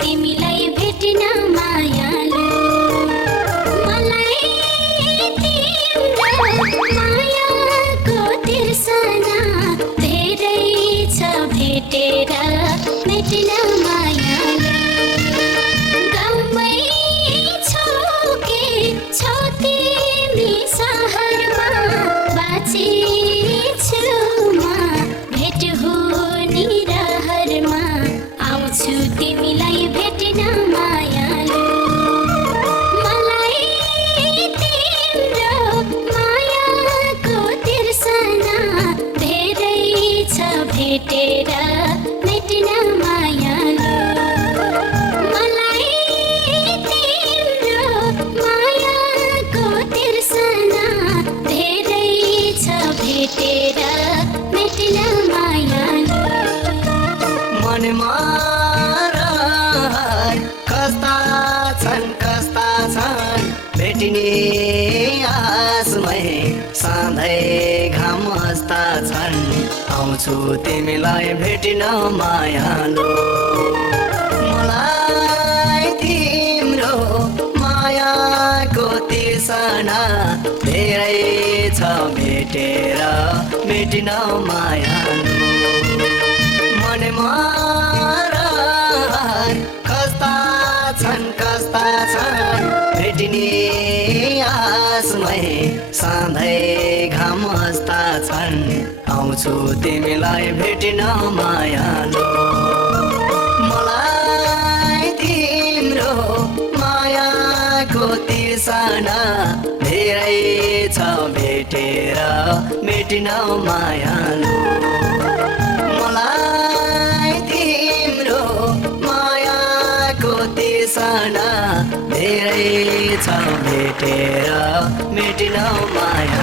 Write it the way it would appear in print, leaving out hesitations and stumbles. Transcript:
तिमीलाई भेट्न मायालु मलाई तिम्रो मायाको तिर्सना धेरै छ भेटेर मेटिन मायालु गाउँमै छौ के छौ तिमी सहरमा बाँचेछु म भेट हुने रहरमा आउँछु तिमीलाई भेट्न मायालु मलाई तिम्रो मायाको तिर्सना धेरै छ भेटेर मेटिन मायालु मलाई तिम्रो मायाको तिर्सना धेरै छ भेटेर मेटिन मायालु मनमा कस्ता छन् भेटिने आसमै सधैँ घाम हस्ता छन् आउँछु तिमीलाई भेटिन मायालु मलाई तिम्रो मायाको तिर्सना धेरै छ भेटेर मेटिन मायालु मनमा कस्ता छन् भेटिने आसमै सधैँ घाम हस्ता छन् आउँछु तिमीलाई भेटिन मायालु मलाई तिम्रो मायाको तिर्सना धेरै छ भेटेर मेटिन मायालु मलाई तिम्रो मायाको तिर्सना धेरै छ भेटेर मेटिन माया